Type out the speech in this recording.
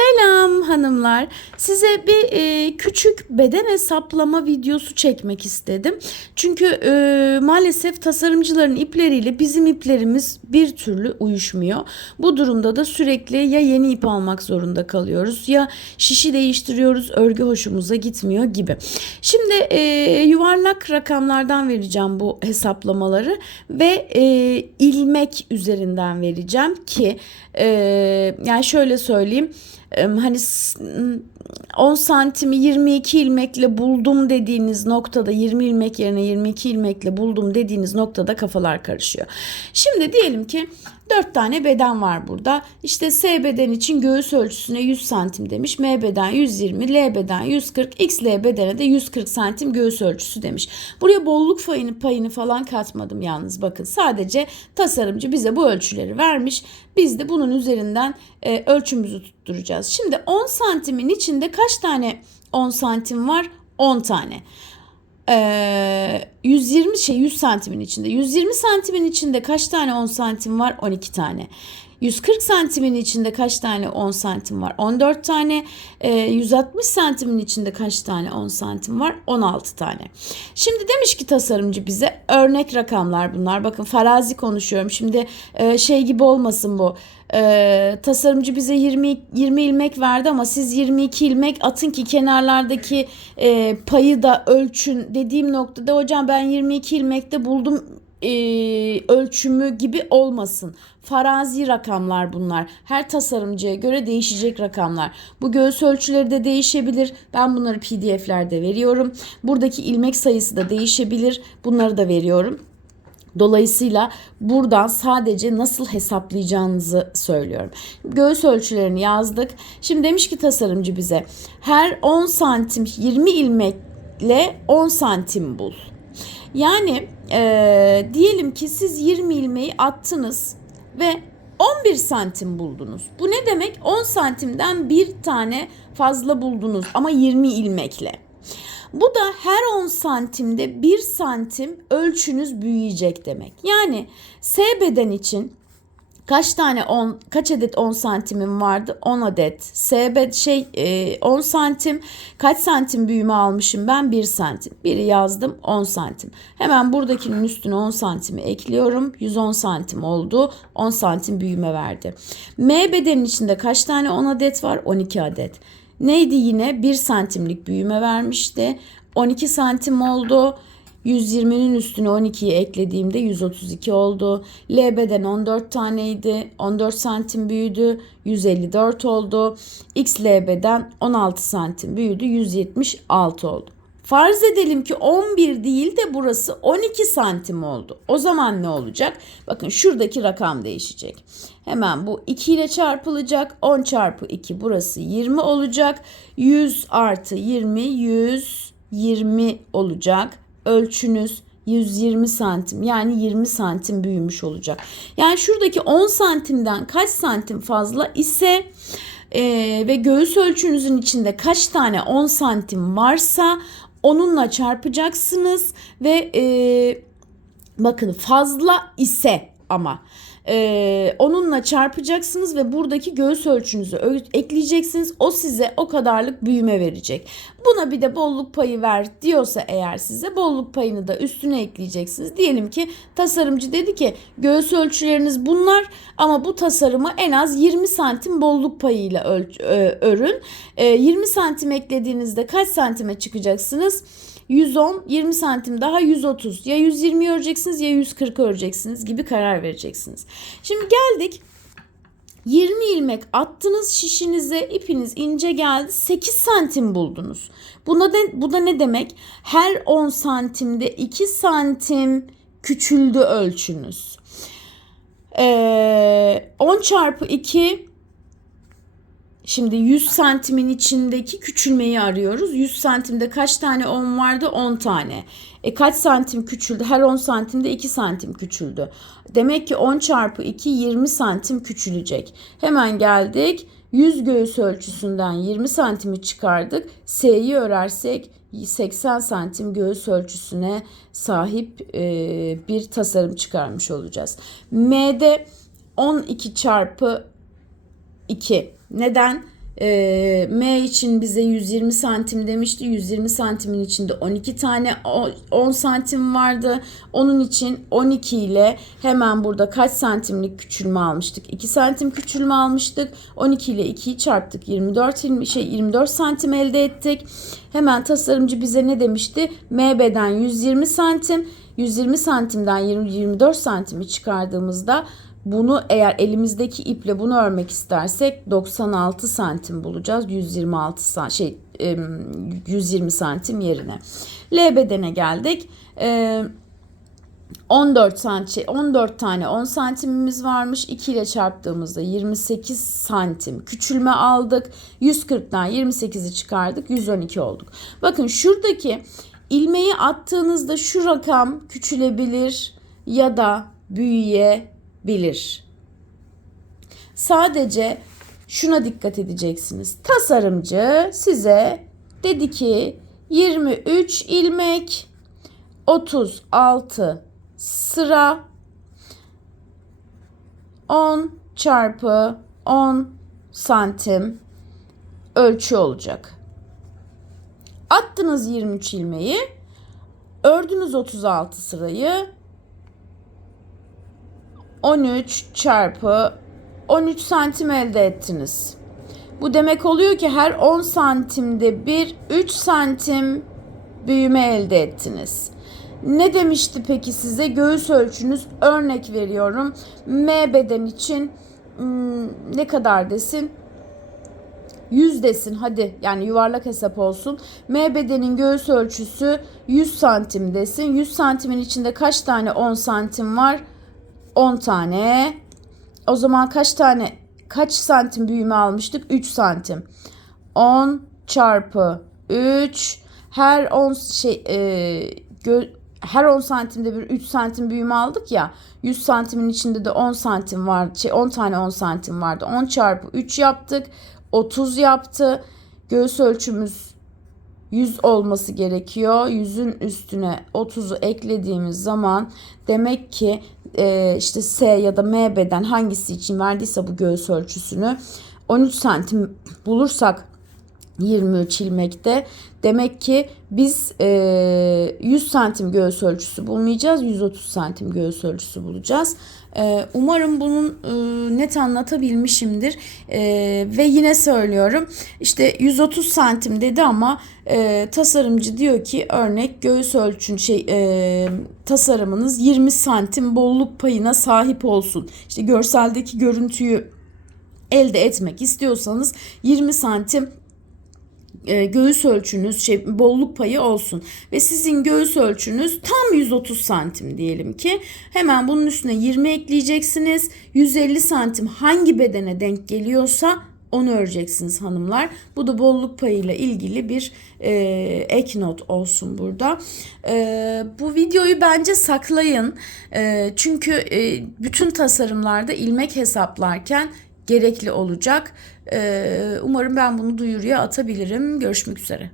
Selam hanımlar. Size bir e, küçük beden hesaplama videosu çekmek istedim. Çünkü e, maalesef tasarımcıların ipleriyle bizim iplerimiz bir türlü uyuşmuyor. Bu durumda da sürekli ya yeni ip almak zorunda kalıyoruz ya şişi değiştiriyoruz, örgü hoşumuza gitmiyor gibi. Şimdi e, yuvarlak rakamlardan vereceğim bu hesaplamaları ve e, ilmek üzerinden vereceğim ki e, yani şöyle söyleyeyim hani s- 10 santimi 22 ilmekle buldum dediğiniz noktada 20 ilmek yerine 22 ilmekle buldum dediğiniz noktada kafalar karışıyor. Şimdi diyelim ki 4 tane beden var burada. İşte S beden için göğüs ölçüsüne 100 santim demiş. M beden 120, L beden 140, XL bedene de 140 santim göğüs ölçüsü demiş. Buraya bolluk payını, payını falan katmadım yalnız bakın. Sadece tasarımcı bize bu ölçüleri vermiş. Biz de bunun üzerinden e, ölçümüzü tutturacağız. Şimdi 10 santimin içinde kaç tane 10 santim var? 10 tane. Ee, 120 şey 100 santimin içinde. 120 santimin içinde kaç tane 10 santim var? 12 tane. 140 santimin içinde kaç tane 10 santim var? 14 tane. Ee, 160 santimin içinde kaç tane 10 santim var? 16 tane. Şimdi demiş ki tasarımcı bize örnek rakamlar bunlar. Bakın farazi konuşuyorum. Şimdi e, şey gibi olmasın bu. Ee, tasarımcı bize 20 20 ilmek verdi ama siz 22 ilmek atın ki kenarlardaki e, payı da ölçün dediğim noktada hocam ben 22 ilmekte buldum e, ölçümü gibi olmasın. Farazi rakamlar bunlar. Her tasarımcıya göre değişecek rakamlar. Bu göğüs ölçüleri de değişebilir. Ben bunları PDF'lerde veriyorum. Buradaki ilmek sayısı da değişebilir. Bunları da veriyorum. Dolayısıyla buradan sadece nasıl hesaplayacağınızı söylüyorum. Göğüs ölçülerini yazdık. Şimdi demiş ki tasarımcı bize her 10 santim 20 ilmekle 10 santim bul. Yani eee, diyelim ki siz 20 ilmeği attınız ve 11 santim buldunuz. Bu ne demek? 10 santimden bir tane fazla buldunuz ama 20 ilmekle. Bu da her 10 santimde 1 santim ölçünüz büyüyecek demek. Yani S beden için kaç tane 10 kaç adet 10 santimim vardı? 10 adet. S bed şey e, 10 santim kaç santim büyüme almışım ben? 1 santim. Biri yazdım 10 santim. Hemen buradakinin üstüne 10 santimi ekliyorum. 110 santim oldu. 10 santim büyüme verdi. M bedenin içinde kaç tane 10 adet var? 12 adet. Neydi yine? 1 santimlik büyüme vermişti. 12 santim oldu. 120'nin üstüne 12'yi eklediğimde 132 oldu. L beden 14 taneydi. 14 santim büyüdü. 154 oldu. XL beden 16 santim büyüdü. 176 oldu. Farz edelim ki 11 değil de burası 12 santim oldu. O zaman ne olacak? Bakın şuradaki rakam değişecek. Hemen bu 2 ile çarpılacak. 10 çarpı 2 burası 20 olacak. 100 artı 20 120 olacak. Ölçünüz 120 santim yani 20 santim büyümüş olacak. Yani şuradaki 10 santimden kaç santim fazla ise e, ve göğüs ölçünüzün içinde kaç tane 10 santim varsa onunla çarpacaksınız ve e, bakın fazla ise ama e, onunla çarpacaksınız ve buradaki göğüs ölçünüzü ekleyeceksiniz. O size o kadarlık büyüme verecek. Buna bir de bolluk payı ver diyorsa eğer size bolluk payını da üstüne ekleyeceksiniz. Diyelim ki tasarımcı dedi ki göğüs ölçüleriniz bunlar ama bu tasarımı en az 20 santim bolluk payıyla örün. E, 20 santim eklediğinizde kaç santime çıkacaksınız? 110, 20 santim daha 130. Ya 120 öreceksiniz ya 140 öreceksiniz gibi karar vereceksiniz. Şimdi geldik 20 ilmek attınız şişinize ipiniz ince geldi 8 santim buldunuz. Buna da, bu da ne demek? Her 10 santimde 2 santim küçüldü ölçünüz. Ee, 10 çarpı 2 Şimdi 100 santimin içindeki küçülmeyi arıyoruz. 100 santimde kaç tane 10 vardı? 10 tane. E kaç santim küçüldü? Her 10 santimde 2 santim küçüldü. Demek ki 10 çarpı 2 20 santim küçülecek. Hemen geldik. 100 göğüs ölçüsünden 20 santimi çıkardık. S'yi örersek 80 santim göğüs ölçüsüne sahip e, bir tasarım çıkarmış olacağız. M'de 12 çarpı 2. Neden? Ee, M için bize 120 santim demişti. 120 santimin içinde 12 tane o- 10 santim vardı. Onun için 12 ile hemen burada kaç santimlik küçülme almıştık? 2 santim küçülme almıştık. 12 ile 2'yi çarptık. 24 ilmi- şey 24 santim elde ettik. Hemen tasarımcı bize ne demişti? MB'den 120 santim. 120 santimden 20 24 santimi çıkardığımızda bunu eğer elimizdeki iple bunu örmek istersek 96 santim bulacağız. 126 san şey em, 120 santim yerine. L bedene geldik. Ee, 14 santim 14 tane 10 santimimiz varmış. 2 ile çarptığımızda 28 santim küçülme aldık. 140'dan 28'i çıkardık. 112 olduk. Bakın şuradaki ilmeği attığınızda şu rakam küçülebilir ya da büyüyebilir. Sadece şuna dikkat edeceksiniz. Tasarımcı size dedi ki 23 ilmek 36 sıra 10 çarpı 10 santim ölçü olacak. Attınız 23 ilmeği, ördünüz 36 sırayı. 13 çarpı 13 santim elde ettiniz. Bu demek oluyor ki her 10 santimde bir 3 santim büyüme elde ettiniz. Ne demişti peki size? Göğüs ölçünüz örnek veriyorum. M beden için hmm, ne kadar desin? 100 desin hadi yani yuvarlak hesap olsun. M bedenin göğüs ölçüsü 100 santim desin. 100 santimin içinde kaç tane 10 santim var? 10 tane. O zaman kaç tane kaç santim büyüme almıştık? 3 santim. 10 çarpı 3 her 10 şey e, gö- her 10 santimde bir 3 santim büyüme aldık ya. 100 santimin içinde de 10 santim var. Şey 10 tane 10 santim vardı. 10 çarpı 3 yaptık. 30 yaptı. Göğüs ölçümüz 100 olması gerekiyor. 100'ün üstüne 30'u eklediğimiz zaman demek ki e, işte S ya da M beden hangisi için verdiyse bu göğüs ölçüsünü 13 santim bulursak 23 ilmekte demek ki biz e, 100 santim göğüs ölçüsü bulmayacağız 130 santim göğüs ölçüsü bulacağız. E, umarım bunun e, net anlatabilmişimdir E, ve yine söylüyorum işte 130 santim dedi ama e, tasarımcı diyor ki örnek göğüs ölçün şey e, tasarımınız 20 santim bolluk payına sahip olsun. İşte görseldeki görüntüyü elde etmek istiyorsanız 20 santim e, göğüs ölçünüz şey bolluk payı olsun ve sizin göğüs ölçünüz tam 130 santim diyelim ki hemen bunun üstüne 20 ekleyeceksiniz 150 santim hangi bedene denk geliyorsa onu öreceksiniz hanımlar. Bu da bolluk payıyla ilgili bir e, ek not olsun burada. E, bu videoyu bence saklayın. E, çünkü e, bütün tasarımlarda ilmek hesaplarken gerekli olacak. Ee, umarım ben bunu duyuruya atabilirim. Görüşmek üzere.